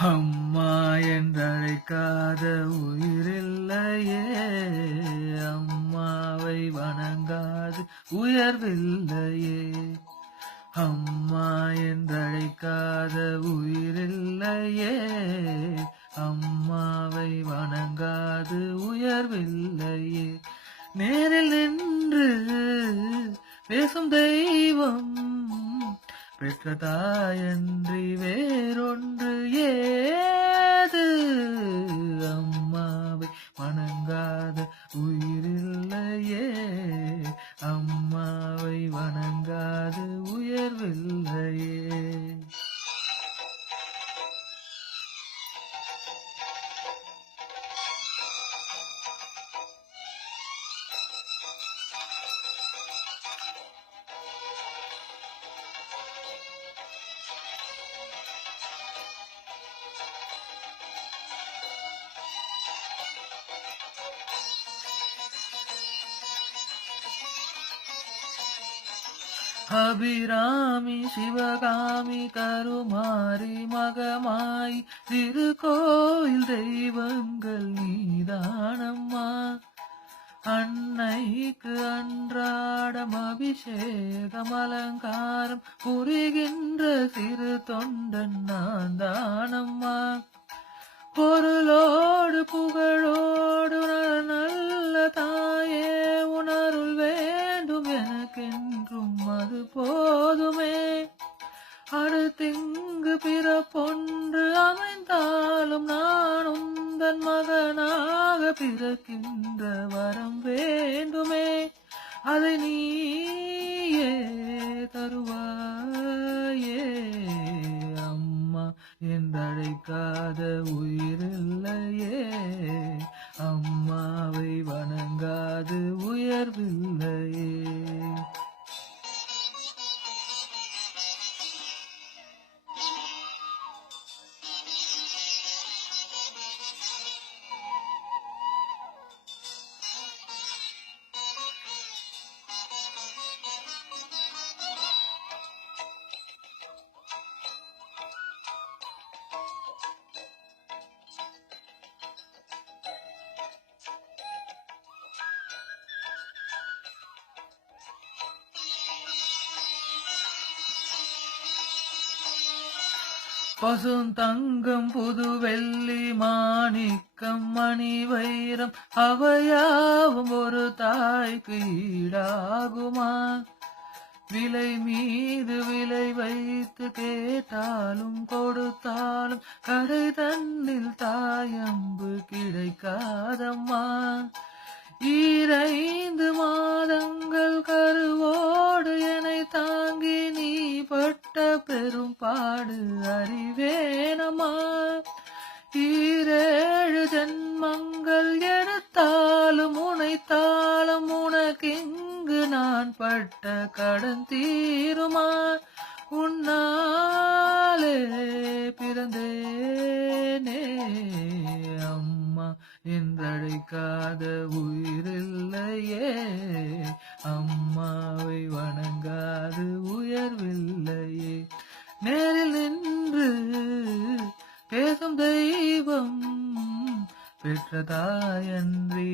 அம்மா என்றழைக்காத உயிரில்லையே, அம்மாவை வணங்காது உயர்வில்லையே. அம்மா என்றழைக்காத உயிரில்லையே, அம்மாவை வணங்காது உயர்வில்லையே. நேரில் நின்று பேசும் தெய்வம் பெற்ற தாயன்றி வேறொன்று ஏது? அம்மாவை வணங்காத உயிரில்லையே, அம்மாவை வணங்காது உயர்வில்லையே. அபிராமி சிவகாமி கருமாரி மகமாய் திருக்கோயில் தெய்வங்கள் நீதானம்மா. அன்னைக்கு அன்றாடம் அபிஷேகம் அலங்காரம் புரிகின்ற சிறு தொண்டன் நான் தானம்மா. பொருளோடு புகழோடு நல்ல தாயே, உணருள் வேண்டும் எனக்கென்றும் அது போதுமே. அடுத்திங்கு பிறப்பொன்று அமைந்தாலும் நான் உந்தன் மகனாக பிறக்கின்ற வரம் வேண்டுமே. அதை நீயே தருவாயே. அம்மா என்றழைக்காத உயிரில்லையே, அம்மாவை வணங்காது உயர்வில்லையே. பசுந்தங்கம் புது வெள்ளி மாணிக்கம் மணி வைரம் அவையாவும் ஒரு தாய்க்கு ஈடாகுமா? விலை மீது விலை வைத்து கேட்டாலும் கொடுத்தாலும் கடை தன்னில் தாயம்பு கிடைக்காதம்மா. 2 மாதங்கள் கருவோடு என்னை தாங்கி நீ பட்ட பெரும் பாடு அறிவேனம்மா. 7 ஜன்மங்கள் எடுத்தாலும் உனைத்தாலும் உனக்கிங்கு நான் பட்ட கடன் தீருமா? உன்னாலே பிறந்தேனே அம்மா என்றழைக்காத உயிரில்லையே, அம்மாவை வணங்காது உயர்வில்லையே. நேரில் நின்று பேசும் தெய்வம் பெற்ற தாயன்றி